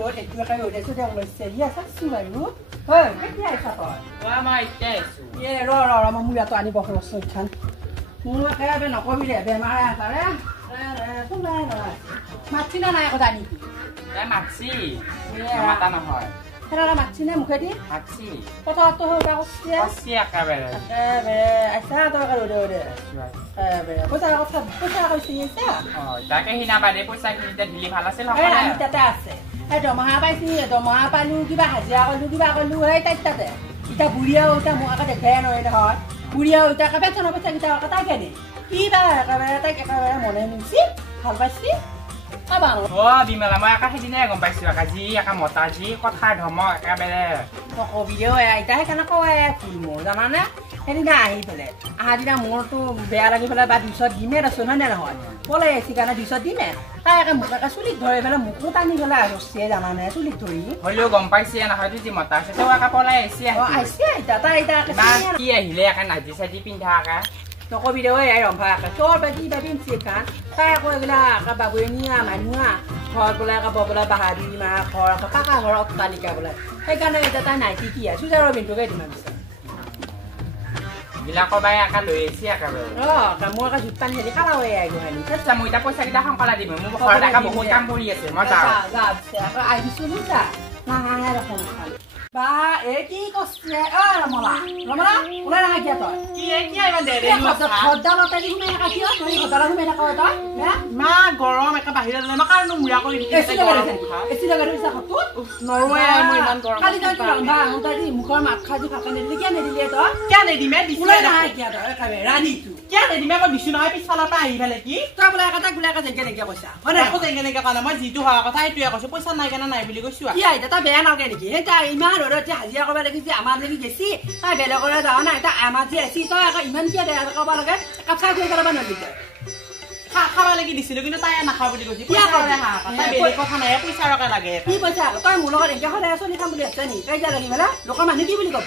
rốt để chưa cái rốt để tôi đeo lời xe ya sắc xu rồi rốt cái gì sao rồi wa mai te su ye rồi mà mua toàn đi bỏ rốt sôi chăn mua cái bên nó có bị để mà ra sao đấy không ra rồi mà chín này có đại đi cái mặt xi mà ta nó hỏi thế là mặt chín này một cái đi mặt xi có to tôi hơi bao xia có xia cái về anh sao tôi cái đồ đấy có sao có xia sao ta cái hina ba để có sai cái đi làm là sẽ lo cái này ta sẽ đó mà hai xi đó mà hai lu cái ba cái lu hay tay ta đấy kita buriau kita mau akan dekhen rồi đó buriau kita cái bên nó bên kita cái tay cái này kita cái tay cái mau này mình xí hal ba xí các bạn vì mà làm cái gì này còn phải sửa cái gì cái một ta gì có thay thầm mọi cái bên này có video này cái nó có phim một giờ nè cái này phải đi ra mua tu bé là cái phải ba 200 दिन là số này là hỏi có lẽ thì cái là 200 दिन cái một cái số lịch thôi phải là một cái tan như là xe giờ này số lịch thôi hồi lúc còn phải xe là hỏi gì mà ta sẽ cho cái bao này xe ai xe ta cái xe kia thì lẽ cái này chỉ sẽ đi pin thà cái nó có video này rồi phải cái cho bé đi xe cả cái là cái bà bữa mà khỏi bữa cái bữa bà hà đi mà khỏi cái khỏi ở tali cái bữa cái này ta này thì kia sudah rồi mình cái gì mà bila kau bayar kan duit sia kan kamu akan jutaan jadi kalau ya gue ini terus mau kita pun kita hang kalau di mau kalau ada kamu mau campur ya sih mau tahu siapa ai disuruh dah nah ada kan ba ki kosnya lama mulai nak kia toh kia yang dari hotel lo tadi mana nak kia toh hotel lo mana kau toh ya ma gorong mereka bahir le makan nunggu aku ini sudah gak bisa kau Norway mau iman gorong kali tadi bang tadi muka mak kaji pakai dari kia nih dia toh kia nih di mana di mulai nak kia toh kamera itu kia nih di mana kau disuruh habis salah apa ini lagi kau boleh kata jangan kia kosa aku jangan kia kalau mau jitu ha kata itu ya kau supaya sana ikan naik beli kau suah iya tapi benar nak kia kita iman rồi thì hãy có cái gì mà cái gì xí ai về là cái đó này ta mà gì xí tôi cái iman kia để có bao cái cặp sai tôi cái bao nhiêu cái খাওয়া লাগি দিছিল কিন্তু তাই নাখাও বুলি কৈছি পইচা কৰে হা তাই বেলেগ কথা নাই পইচা ৰকা লাগে কি পইচা তই মোৰ লগত এনেকে হলে চলি খাম বুলি আছে নি কাইজা লাগি মেলা লোকৰ মানুহ কি বুলি কব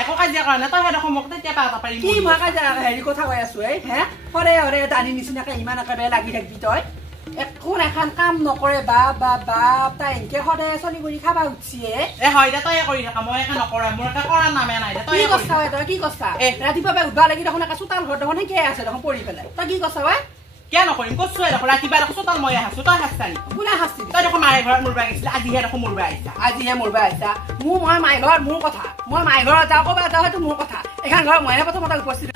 একো কাজিয়া কৰা নাই তই হেড সমক তেতিয়া পাতা পাৰিম কি মই কাইজা হেৰি কথা কৈ আছো হে হৰে দানি নিচিনাকে ইমান একেবাৰে লাগি থাকিবি তই একো এখন কাম নকৰে বাপ তাই এনেকে সদায় চলি কৰি খাবা উঠিয়ে হয় এতিয়া তই কৰি থাকা মই একো নকৰা মোৰ এটা কৰা নামে নাই তই কি কছা ৰাতিপুৱা উঠবা লাগি দেখোন এটা চোতাল ঘৰ দেখোন সেকে আছে দেখোন পৰি পেলাই তই কি কছা কিয় নকৰিম ক'ত চোৱাই দেখোন ৰাতিপুৱা দেখোন চোতাল মই আছো তই হাস্তানি কোনে হাস্তি তই দেখোন মায়ে ঘৰত মুৰবা আহিছিলা আজিহে দেখোন মুৰবা আহিছা মই মায়ে ঘৰত মোৰ কথা মই মায়ে ঘৰত যাওঁ ক'বা যাওঁ সেইটো মোৰ কথা এখন ঘৰত মইহে প্ৰথমতে উপস্থিত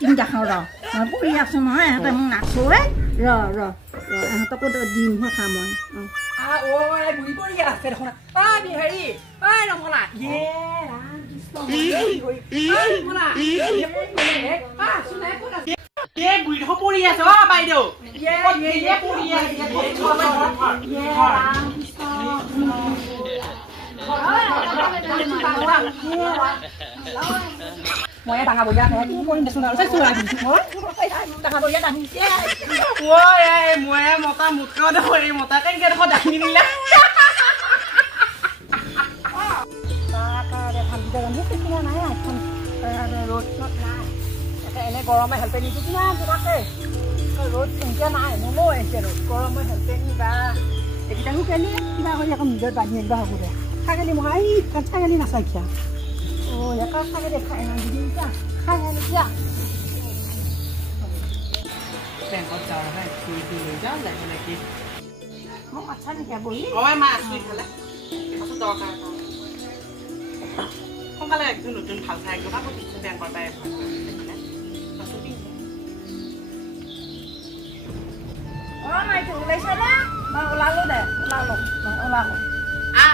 Chính chắc không rồi, mà bố đi học xong nói tao muốn nạp số đấy, rồi, tao có tự nhìn hoa thầm rồi. Ôi, bùi bố đi học phải không nào? Đi hãy, làm con lại, bùi nó bố đi sao bay được? Bố đi Moya tangga boya nih, ini mau indah sunal, saya sunal di sini. Tangga boya tangis ya. Wah, moya mota muka udah boleh mota kan kita kau dah ini lah. Ada tangga dalam itu sih mana ya? Ada road shot lah. Kayak ini gorong help ini sih mana kita ke? Kalau road tinggi naik, mau aja road. Gorong help ini bah. Jadi kita hujan ni, kita kau dia kamu jual banyak bah aku deh. Kagak ni muhai, kan saya ni nasi kia. Oh, ya kan saya deh kaya nanti dia, kaya nanti dia. Bèn con chờ này, cùi từ rất là này kia. Mau macam ni kayak boleh. Ôi mà cùi thật đấy. Có số to cả. Không có là cứ nụ chân thẳng thành của bác có thịt bèn còn bèn. Có số tin. Mày chủ lấy xe đó, mà ulang luôn deh, ulang.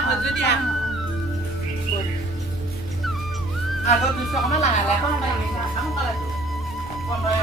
Hồi dưới đi à? Có túi sọ nó là không phải là con đây. Con đây.